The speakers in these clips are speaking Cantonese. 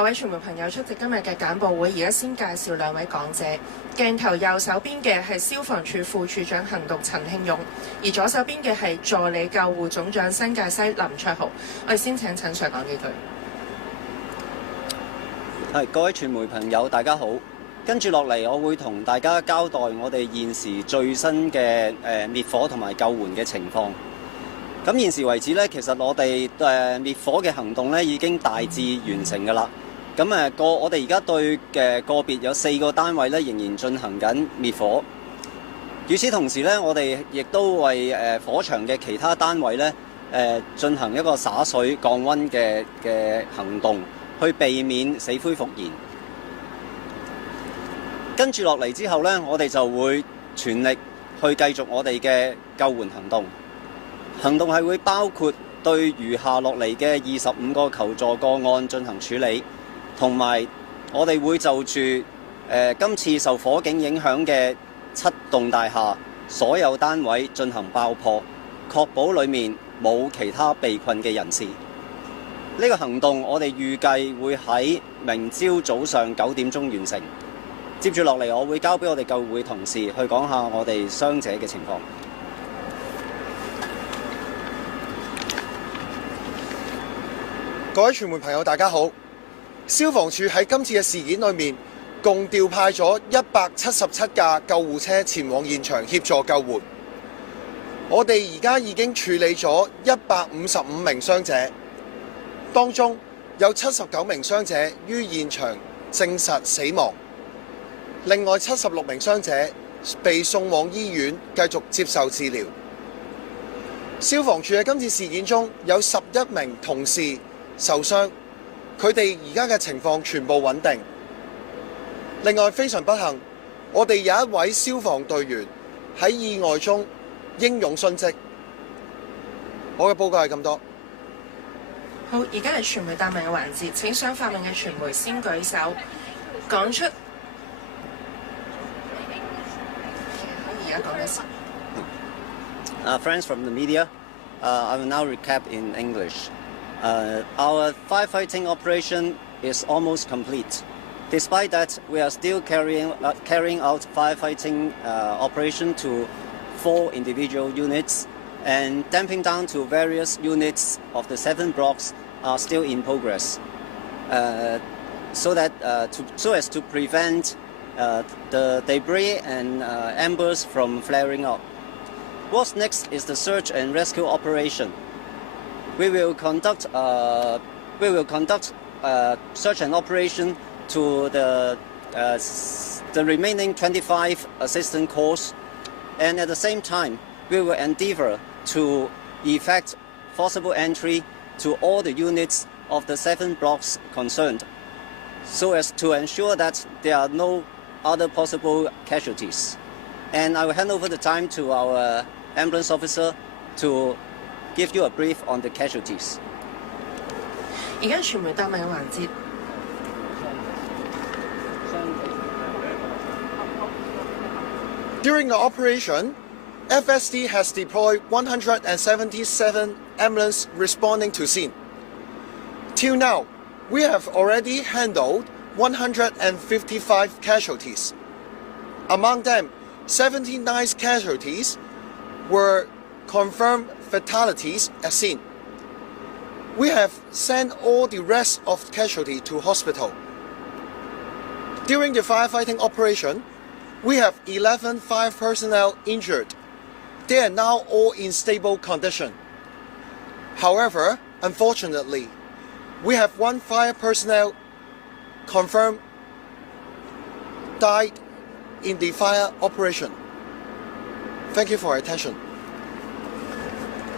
各位傳媒朋友出席今日嘅簡報會，而家先介紹兩位講者。鏡頭右手邊嘅係消防處副處長行動陳慶勇，而左手邊嘅係助理救護總長新界西林卓豪。我哋先請陳 Sir 講幾句。各位傳媒朋友，大家好。跟住落嚟，我會同大家交代我哋現時最新嘅滅火同埋救援嘅情況。咁現時為止咧，其實我哋滅火嘅行動咧已經大致完成㗎啦。咁我哋而家對嘅個別有4個單位咧仍然進行緊滅火。與此同時咧，我哋亦都為火場嘅其他單位咧進行一個灑水降溫嘅行動，去避免死灰復燃。跟住落嚟之後咧，我哋就會全力去繼續我哋嘅救援行動。行動係會包括對餘下落嚟嘅25個求助個案進行處理，同埋我哋會就住今次受火警影響嘅7棟大廈所有單位進行爆破，確保裡面冇其他被困嘅人士。呢個行動我哋預計會喺明朝早上9點鐘完成。接住落嚟，我會交俾我哋救護會同事去講下我哋傷者嘅情況。各位傳媒朋友，大家好。消防處喺今次嘅事件裏面，共調派咗177架救護車前往現場協助救援。我哋而家已經處理咗155名傷者，當中有79名傷者於現場證實死亡，另外76名傷者被送往醫院繼續接受治療。消防處喺今次事件中有11名同事受傷，佢哋而家嘅情況全部穩定。另外非常不幸，我哋有一位消防隊員喺意外中英勇殉職。我嘅報告係咁多。好，而家係傳媒答問嘅環節，請想發問嘅傳媒先舉手，講出。而家講咩事？Friends from the media, I will now recap in English. Our firefighting operation is almost complete. Despite that, we are still carrying out firefighting operation to 4 individual units, and damping down to various units of the 7 blocks are still in progress. So as to prevent the debris and embers from flaring up. What's next is the search and rescue operation. We will conduct search and operation to the remaining 25 assistant corps, and at the same time, we will endeavor to effect forcible entry to all the units of the 7 blocks concerned, so as to ensure that there are no other possible casualties. And I will hand over the time to our ambulance officer to give you a brief on the casualties. 而家傳媒答問嘅環節。During the operation, FSD has deployed 177 ambulances responding to scene. Till now, we have already handled 155 casualties. Among them, 79 casualties were confirmed fatalities at scene. We have sent all the rest of casualties to hospital. During the firefighting operation, we have 11 fire personnel injured. They are now all in stable condition. However, unfortunately, we have 1 fire personnel confirmed died in the fire operation. Thank you for your attention.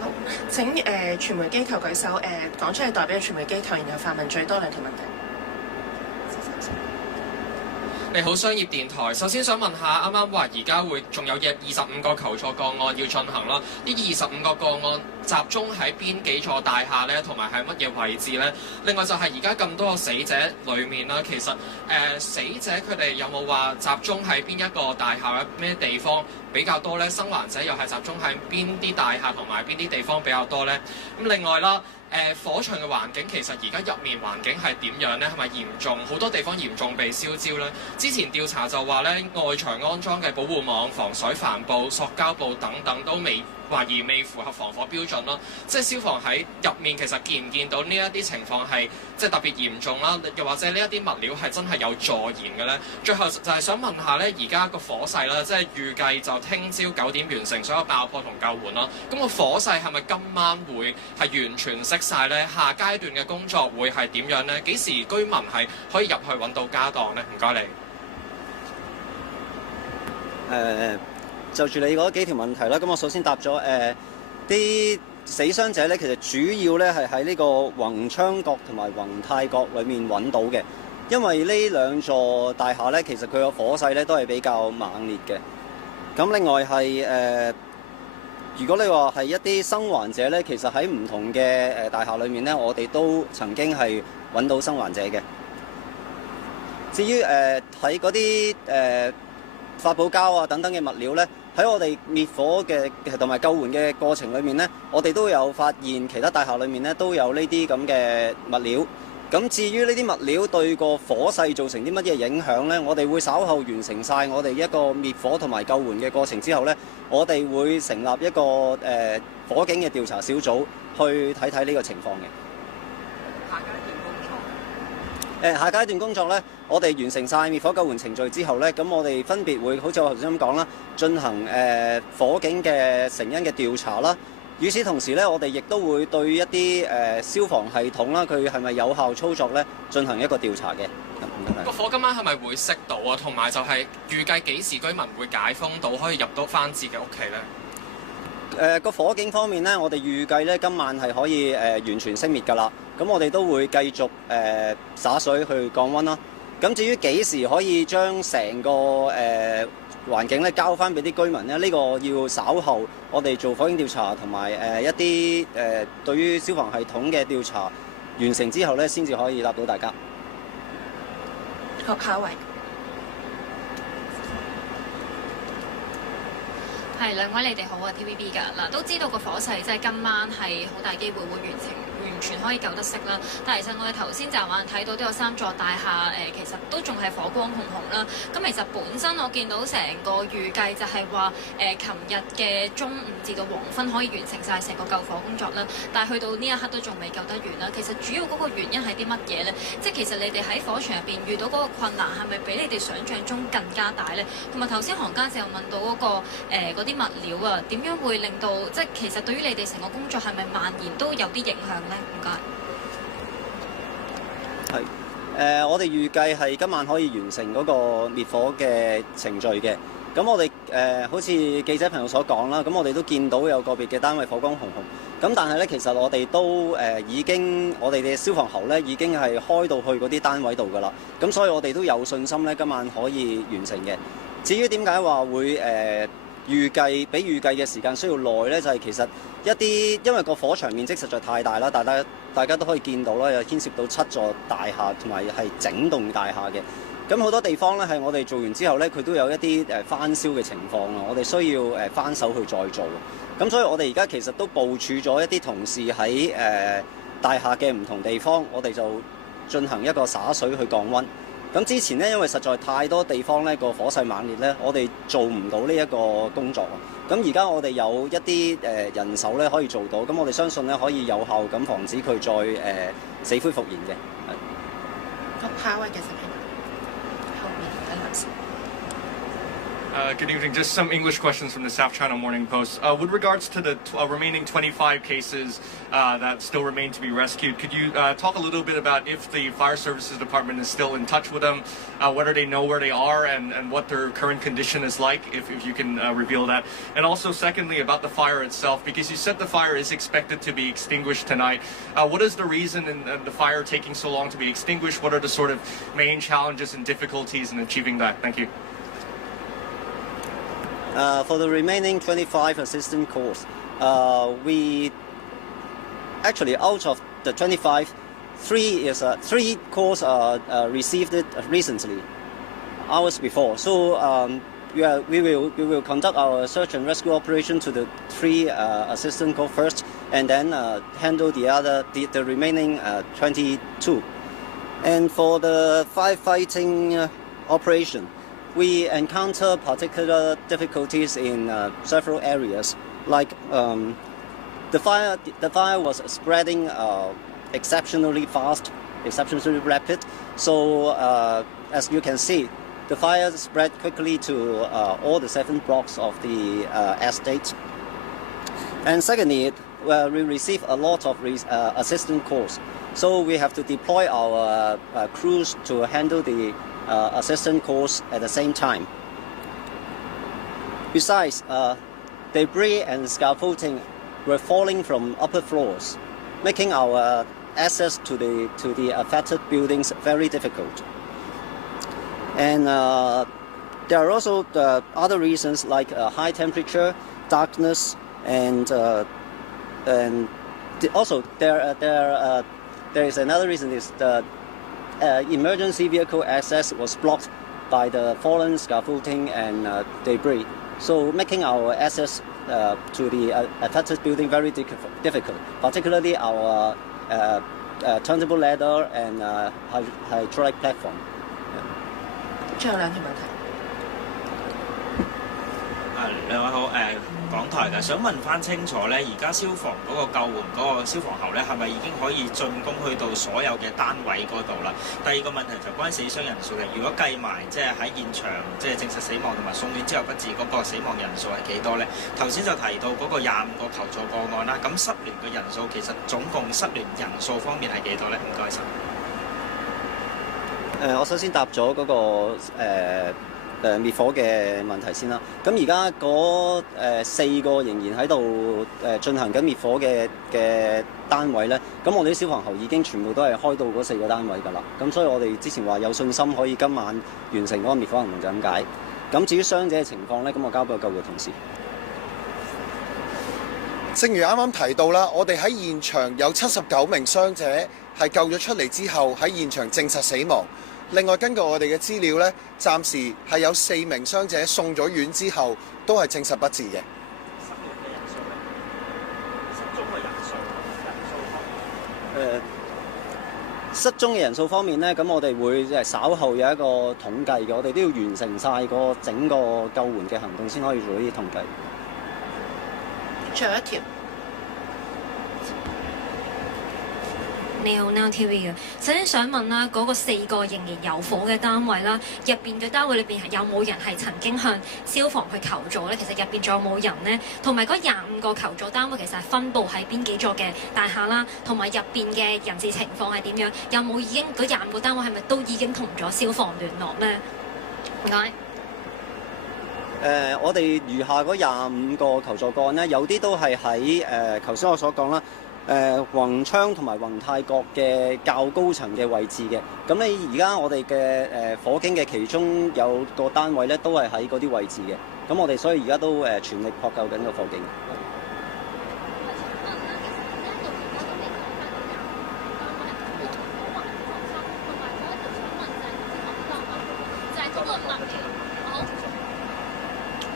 好，請傳媒機構舉手，講出係代表傳媒機構，然後發問最多2條問題。你好，商業電台。首先想問下，啱啱話而家會仲有25個求助個案要進行啦。呢25個個案集中喺邊幾座大廈呢？同埋係乜嘢位置呢？另外就係而家咁多個死者裡面啦，其實死者佢哋有冇話集中喺邊一個大廈或咩地方？比較多咧？生還者又係集中喺邊啲大廈同埋邊啲地方比較多咧？咁另外啦。火場嘅環境其實而家入面環境係點樣呢？係咪嚴重？好多地方嚴重被燒焦呢？之前調查就話咧，外牆安裝嘅保護網、防水帆布、塑膠布等等都懷疑未符合防火標準咯。即係消防喺入面其實見唔見到呢一啲情況係即係特別嚴重啦？又或者呢一啲物料係真係有助燃嘅呢？最後就係想問下呢，而家個火勢啦，即係預計就聽朝9點完成所有爆破同救援啦。咁個火勢係咪今晚會係完全熄晒咧？下階段嘅工作會係點樣呢？幾時居民係可以入去揾到家當呢？唔該你。就住你嗰幾條問題啦，咁我首先答咗啲死傷者咧，其實主要咧係喺呢個宏昌閣同埋宏泰閣裏面揾到嘅，因為呢兩座大廈咧，其實佢個火勢咧都係比較猛烈嘅。咁另外係如果你話係一啲生還者咧，其實喺唔同嘅大廈裏面咧，我哋都曾經係揾到生還者嘅。至於喺嗰啲發泡膠啊等等嘅物料咧，喺我哋滅火嘅同埋救援嘅過程裏面咧，我哋都有發現其他大廈裏面咧都有呢啲咁嘅物料。咁至於呢啲物料對個火勢造成啲乜嘢影響咧，我哋會稍後完成晒我哋一個滅火同埋救援嘅過程之後咧，我哋會成立一個火警嘅調查小組去睇睇呢個情況嘅。下階段工作咧，我哋完成晒滅火救援程序之後咧，咁我哋分別會好似我頭先咁講啦，進行火警嘅成因嘅調查啦。與此同時咧，我哋亦都會對一啲消防系統啦，佢係咪有效操作咧，進行一個調查嘅。個火今晚係咪會熄到啊？同埋就係預計幾時居民會解封到，可以入到翻自己屋企咧？個火警方面咧，我哋預計咧今晚係可以完全熄滅㗎啦。咁我哋都會繼續灑水去降溫啦。咁至於幾時可以將成個環境咧交翻俾啲居民咧，呢個要稍後我哋做火警調查同埋一啲對於消防系統嘅調查完成之後咧，先至可以答到大家。好，下一位。係兩位你哋好啊 TVB 㗎嗱，都知道個火勢即係今晚係好大機會會完全可以救得熄啦。但係其實我哋頭先驟眼睇到都有3座大廈其實都仲係火光紅紅啦。咁其實本身我見到成個預計就係話琴日嘅中午至到黃昏可以完成晒成個救火工作啦。但係去到呢一刻都仲未救得完啦。其實主要嗰個原因係啲乜嘢呢？即係其實你哋喺火場入邊遇到嗰個困難係咪比你哋想象中更加大呢？同埋頭先韓家姐又問到嗰個嗰啲物料啊，點樣會令到即係其實對於你哋成個工作係咪蔓延都有啲影響呢？唔該。係我哋預計係今晚可以完成嗰個滅火嘅程序嘅。咁我哋好似記者朋友所講啦，咁我哋都見到有個別嘅單位火光紅紅。咁但係咧，其實我哋都已經我哋嘅消防喉咧已經係開到去嗰啲單位度㗎啦。咁所以我哋都有信心咧，今晚可以完成嘅。至於點解話會比預計嘅時間需要耐呢？就係其實因為個火場面積實在太大啦，大家都可以見到啦，有牽涉到7座大廈同埋係整棟大廈嘅。咁好多地方呢，係我哋做完之後呢，佢都有一啲翻燒嘅情況啊，我哋需要翻手去再做。咁所以我哋而家其實都部署咗一啲同事喺大廈嘅唔同地方，我哋就進行一個灑水去降溫。咁之前呢，因為實在太多地方呢個火勢猛烈呢，我哋做唔到呢一個工作。咁而家我哋有一啲人手呢可以做到，咁我哋相信呢可以有效咁防止佢再死灰復燃嘅。好，下一位嘅小朋友，後面嘅男士。Good evening. Just some English questions from the South China Morning Post. With regards to the remaining 25 cases that still remain to be rescued, could you talk a little bit about if the Fire Services Department is still in touch with them, whether they know where they are and what their current condition is like, if you can reveal that? And also, secondly, about the fire itself, because you said the fire is expected to be extinguished tonight. What is the reason in the fire taking so long to be extinguished? What are the sort of main challenges and difficulties in achieving that? Thank you. For the remaining 25 assistance calls, we actually out of the 25, 3 calls received it recently, hours before. So we will conduct our search and rescue operation to the 3 assistant corps first, and then handle the remaining 22. And for the firefighting operation, we encounter particular difficulties in several areas, like the fire was spreading exceptionally fast, exceptionally rapid. So as you can see, the fire spread quickly to all the 7 blocks of the estate. And secondly, we receive a lot of assistant calls. So we have to deploy our crews to handle the assistant calls at the same time. Besides, debris and scaffolding were falling from upper floors, making our access to the affected buildings very difficult. And there are also other reasons like high temperature, darkness, and also there is another reason is the emergency vehicle access was blocked by the fallen scaffolding and debris, so making our access to the affected building very difficult, particularly our turnable ladder and hydraulic platform. 最後2條問題。兩位好，港台嘅想問翻清楚咧，而家消防嗰個救援嗰個消防喉咧，係咪已經可以進攻去到所有嘅單位嗰度啦？第二個問題就關死傷人數嘅，如果計埋即係喺現場即係證實死亡同埋送院之後不治嗰個死亡人數係幾多咧？頭先就提到嗰個25個求助個案啦，咁失聯嘅人數其實總共失聯人數方面係幾多咧？唔該晒。我首先答咗嗰個滅火嘅問題先啦。咁而家嗰4個仍然喺度進行緊滅火嘅單位咧，咁我哋啲消防喉已經全部都係開到嗰4個單位㗎啦。咁所以我哋之前話有信心可以今晚完成嗰個滅火行動就咁解。咁至於傷者嘅情況咧，咁我交俾救護同事。正如啱啱提到啦，我哋喺現場有79名傷者係救咗出嚟之後喺現場證實死亡。另外，根據我哋嘅資料咧，暫時係有4名傷者送咗院之後都係證實不治嘅。失蹤嘅人數方面咧，咁我哋會稍後有一個統計嘅，我哋都要完成晒個整個救援嘅行動先可以做呢啲統計。最後一條。你好 Now TV 嘅，首先想問啦，嗰個4個仍然有火嘅單位啦，入邊嘅單位裏邊有冇人係曾經向消防去求助咧？其實入邊仲有冇人呢？同埋嗰25個求助單位其實係分佈喺邊幾座嘅大廈啦？同埋入邊嘅人事情況係點樣？有冇已經嗰25個單位係咪都已經同咗消防聯絡呢？唔該。我哋餘下嗰25個求助個案咧，有啲都係喺頭先我所講啦。宏昌同埋宏泰閣嘅較高層嘅位置嘅，咁你而家我哋嘅火警嘅其中有個單位咧，都係喺嗰啲位置嘅，咁我哋所以而家都全力撲救緊個火警。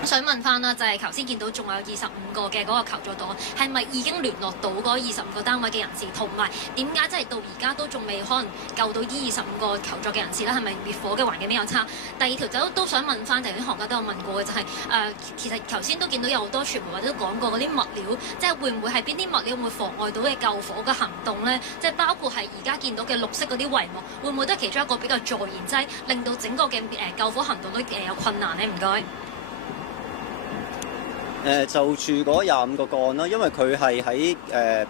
想問翻啦，就係頭先見到仲有25個嘅嗰個求助個案，係咪已經聯絡到嗰25個單位嘅人士？同埋點解即係到而家都仲未可能救到呢25個求助嘅人士咧？係咪滅火嘅環境比較差？第二條都想問翻，頭先行家都有問過嘅，就係其實頭先都見到有好多傳媒或者都講過嗰啲物料，即係會唔會係邊啲物料會妨礙到嘅救火嘅行動咧？即係包括係而家見到嘅綠色嗰啲帷幕，會唔會都係其中一個比較助燃劑，令到整個嘅救火行動都有困難咧？唔該。就住嗰25個個案啦，因為佢係喺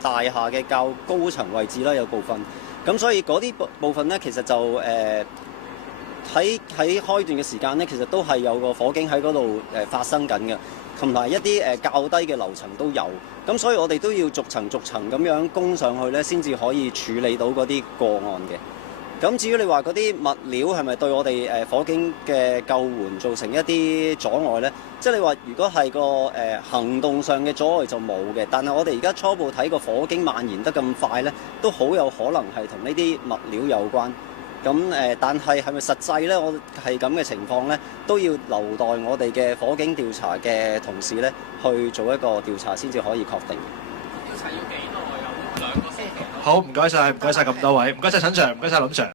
大廈嘅較高層位置啦，有部分，咁所以嗰啲部分咧，其實就喺開段嘅時間咧，其實都係有個火警喺嗰度發生緊嘅，同埋一啲較低嘅樓層都有，咁所以我哋都要逐層逐層咁樣攻上去咧，先至可以處理到嗰啲個案嘅。咁至於你話嗰啲物料係咪對我哋火警嘅救援造成一啲阻礙呢？即係你話如果係個行動上嘅阻礙就冇嘅，但係我哋而家初步睇個火警蔓延得咁快呢，都好有可能係同呢啲物料有關。咁但係係咪實際呢？我係咁嘅情況呢，都要留待我哋嘅火警調查嘅同事呢去做一個調查先至可以確定。調查要幾耐？有2個星期。好，唔該晒咁多位，唔該晒陳 Sir，唔該晒林 Sir。